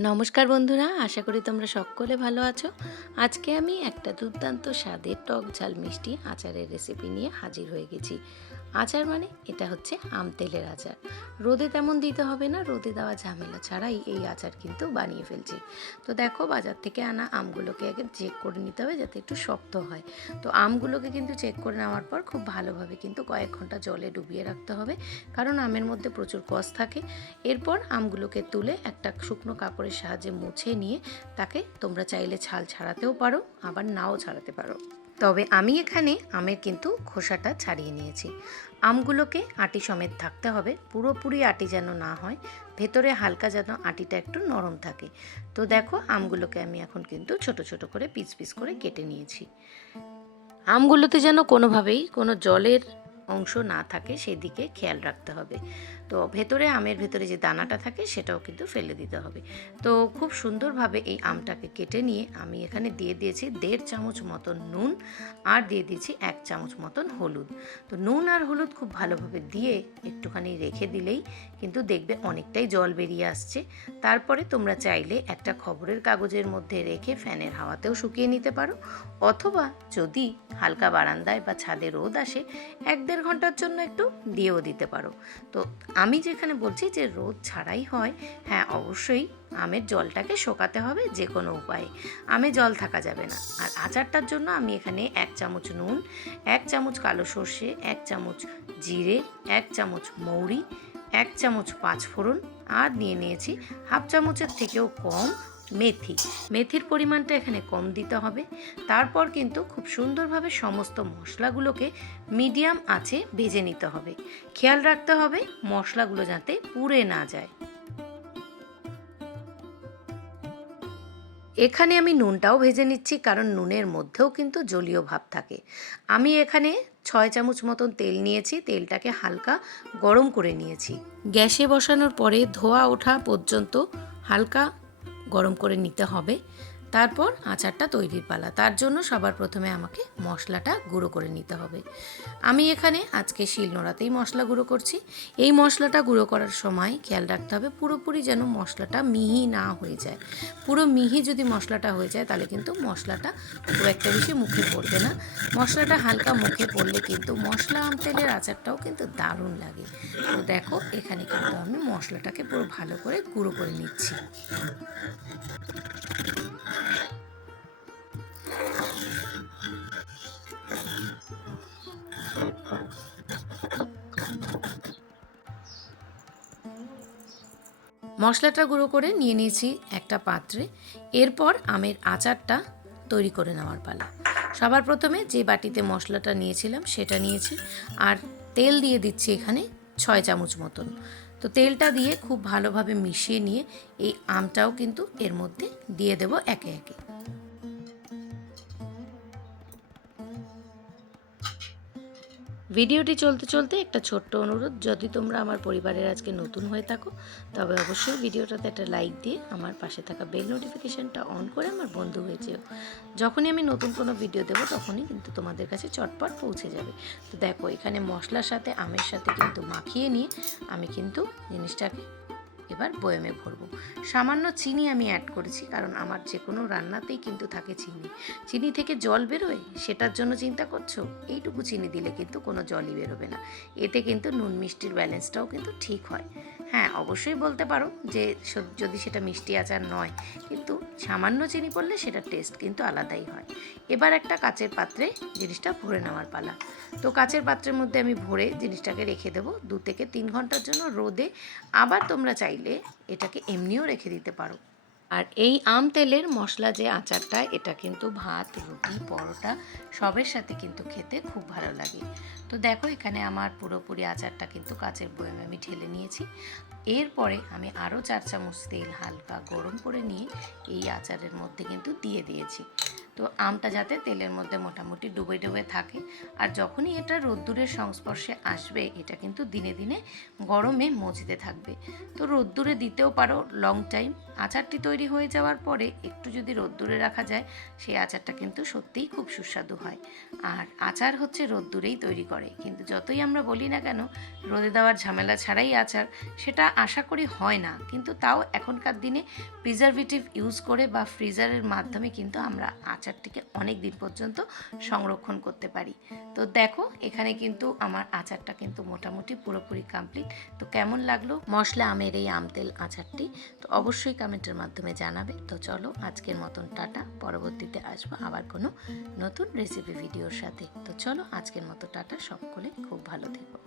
নমস্কার বন্ধুরা, আশা করি তোমরা সকলে ভালো আছো। আজকে আমি একটা দুর্দান্ত স্বাদের টক ঝাল মিষ্টি আচারের রেসিপি নিয়ে হাজির হয়ে গেছি। আচার মানে এটা হচ্ছে আম তেলের আচার। রোদে তেমন দিতে হবে না, রোদে দেওয়া ঝামেলা ছাড়াই এই আচার কিন্তু বানিয়ে ফেলছি। তো দেখো বাজার থেকে আনা আমগুলোকে আগে চেক করে নিতে হবে যাতে একটু শক্ত হয়। তো আমগুলোকে কিন্তু চেক করে নেওয়ার পর খুব ভালোভাবে কিন্তু কয়েক ঘণ্টা জলে ডুবিয়ে রাখতে হবে, কারণ আমের মধ্যে প্রচুর কষ থাকে। এরপর আমগুলোকে তুলে একটা শুকনো কাপড়ের সাহায্যে মুছে নিয়ে তাকে তোমরা চাইলে ছাল ছাড়াতেও পারো, আবার নাও ছাড়াতে পারো। তবে আমি এখানে আমের কিন্তু খোসাটা ছাড়িয়ে নিয়েছি। আমগুলোকে আটি সমেত থাকতে হবে। পুরোপুরি আটি যেন না হয়, ভেতরে হালকা যেন আটিটা একটু নরম থাকে। তো দেখো, আমগুলোকে আমি এখন কিন্তু ছোট ছোট করে পিস পিস করে কেটে নিয়েছি। আমগুলোতে যেন কোনোভাবেই কোনো জলের অংশ না থাকে সেদিকে খেয়াল রাখতে হবে। তো ভেতরে আমের ভেতরে যে দানাটা থাকে সেটাও কিন্তু ফেলে দিতে হবে। তো খুব সুন্দরভাবে এই আমটাকে কেটে নিয়ে আমি এখানে দিয়ে দিয়েছি দেড় চামচ মতন নুন আর দিয়ে দিয়েছি এক চামচ মতন হলুদ। তো নুন আর হলুদ খুব ভালোভাবে দিয়ে একটুখানি রেখে দিলেই কিন্তু দেখবে অনেকটাই জল বেরিয়ে আসছে। তারপরে তোমরা চাইলে একটা খবরের কাগজের মধ্যে রেখে ফ্যানের হাওয়াতেও শুকিয়ে নিতে পারো। অথবা যদি হালকা বারান্দায় বা ছাদে রোদ আসে এক দেড় ঘণ্টার জন্য একটু দিয়েও দিতে পারো। তো আমি যেখানে বলছি যে রোদ ছাড়াই হয় হ্যাঁ অবশ্যই আমের জলটাকে শোকাতে হবে যে কোনো উপায়ে। আমে জল থাকা যাবে না। আর আচারটার জন্য আমি এখানে এক চামচ নুন, এক চামচ কালো সর্ষে, এক চামচ জিরে, এক চামচ মৌরি, এক চামচ পাঁচফোড়ন, আর নিয়ে নিয়েছি হাফ চামচের থেকেও কম মেথি। মেথির পরিমাণটা এখানে কম দিতে হবে। তারপর কিন্তু খুব সুন্দরভাবে সমস্ত মশলাগুলোকে মিডিয়াম আঁচে ভেজে নিতে হবে। খেয়াল রাখতে হবে মশলাগুলো যাতে পুড়ে না যায়। এখানে আমি নুনটাও ভেজে নিচ্ছি, কারণ নুনের মধ্যেও কিন্তু জলীয় ভাব থাকে। আমি এখানে ছয় চামচ মতন তেল নিয়েছি, তেলটাকে হালকা গরম করে নিয়েছি। গ্যাসে বসানোর পরে ধোয়া ওঠা পর্যন্ত হালকা গরম করে নিতে হবে। তারপর আচারটা তৈরির পালা। তার জন্য সবার প্রথমে আমাকে মশলাটা গুঁড়ো করে নিতে হবে। আমি এখানে আজকে শিলনোড়াতেই মশলা গুঁড়ো করছি। এই মশলাটা গুঁড়ো করার সময় খেয়াল রাখতে হবে পুরোপুরি যেন মশলাটা মিহি না হয়ে যায়। পুরো মিহি যদি মশলাটা হয়ে যায় তাহলে কিন্তু মশলাটা খুব একটা বেশি মুখে পড়বে না। মশলাটা হালকা মুখে পড়লে কিন্তু মশলা আম তেলের আচারটাও কিন্তু দারুণ লাগে। তো দেখো এখানে কিন্তু আমি মশলাটাকে পুরো ভালো করে গুঁড়ো করে নিচ্ছি। মশলাটা গুঁড়ো করে নিয়ে নিয়েছি একটা পাত্রে। এরপর আমের আচারটা তৈরি করে নেওয়ার পালা। সবার প্রথমে যে বাটিতে মশলাটা নিয়েছিলাম সেটা নিয়েছি আর তেল দিয়ে দিচ্ছি এখানে ছয় চামচ মতন। তো তেলটা দিয়ে খুব ভালোভাবে মিশিয়ে নিয়ে এই আমটাও কিন্তু এর মধ্যে দিয়ে দেব একে একে। ভিডিওটি চলতে চলতে একটা ছোট্ট অনুরোধ, যদি তোমরা আমার পরিবারের আজকে নতুন হয়ে থাকো, তবে অবশ্যই ভিডিওটাতে একটা লাইক দিয়ে আমার পাশে থাকা বেল নোটিফিকেশানটা অন করে আমার বন্ধু হয়ে যেও। যখনই আমি নতুন কোনো ভিডিও দেবো, তখনই কিন্তু তোমাদের কাছে চটপট পৌঁছে যাবে। তো দেখো, এখানে মশলার সাথে, আমের সাথে কিন্তু মাখিয়ে নিয়ে আমি কিন্তু জিনিসটাকে এবার বয়েমে ভরবো। সামান্য চিনি আমি অ্যাড করেছি, কারণ আমার যে কোনো রান্নাতেই কিন্তু থাকে চিনি। চিনি থেকে জল বেরোয়? সেটার জন্য চিন্তা করছ? এইটুকু চিনি দিলে কিন্তু কোনো জলই বেরোবে না। এতে কিন্তু নুন মিষ্টির ব্যালেন্সটাও কিন্তু ঠিক হয়। হ্যাঁ অবশ্যই বলতে পারো যে যদি সেটা মিষ্টি আচার নয়, কিন্তু সামান্য চিনি পড়লে সেটা টেস্ট কিন্তু আলাদাই হয়। এবার একটা কাচের পাত্রে জিনিসটা ভরে নেওয়ার পালা। তো কাচের পাত্রের মধ্যে আমি ভরে জিনিসটাকে রেখে দেবো দু থেকে তিন ঘণ্টার জন্য রোদে। আবার তোমরা চাইলে এটাকে এমনিও রেখে দিতে পারো। আর এই আম তেলের মশলা যে আচারটা, এটা কিন্তু ভাত, রুটি, পরোটা, সবের সাথে কিন্তু খেতে খুব ভালো লাগে। তো দেখো, এখানে আমার পুরোপুরি আচারটা কিন্তু কাচের বয়ামে আমি ঢেলে নিয়েছি। এরপরে আমি আরও চার চামচ তেল হালকা গরম করে নিয়ে এই আচারের মধ্যে কিন্তু দিয়ে দিয়েছি। তো আমটা যাতে তেলের মধ্যে মোটামুটি ডুবে ডুবে থাকে। আর যখনই এটা রোদ্দুরের সংস্পর্শে আসবে, এটা কিন্তু দিনে দিনে গরমে মজতে থাকবে। তো রোদ্দুরে দিতেও পারো লং টাইম আচারটি তৈরি হয়ে যাওয়ার পরে একটু যদি রোদ্দুরে রাখা যায়, সেই আচারটা কিন্তু সত্যিই খুব সুস্বাদু হয়। আর আচার হচ্ছে রোদ্দুরেই তৈরি করে। কিন্তু যতই আমরা বলি না কেন, রোদে দেওয়ার ঝামেলা ছাড়াই আচার, সেটা আশা করি হয় না। কিন্তু তাও এখনকার দিনে প্রিজারভেটিভ ইউজ করে বা ফ্রিজারের মাধ্যমে কিন্তু আমরা আচারটিকে অনেক দিন পর্যন্ত সংরক্ষণ করতে পারি। তো দেখো, এখানে কিন্তু আমার আচারটা কিন্তু মোটামুটি পুরোপুরি কমপ্লিট তো কেমন লাগল মশলা আমের এই আমতেল আচারটি? তো অবশ্যই কমেন্টের মাধ্যমে জানাবে। তো চলো, আজকের মতন টাটা। পরবর্তীতে আসব আবার কোনো নতুন রেসিপি ভিডিওর সাথে। তো চলো, আজকের মতো টাটা। সকলে খুব ভালো থেকো।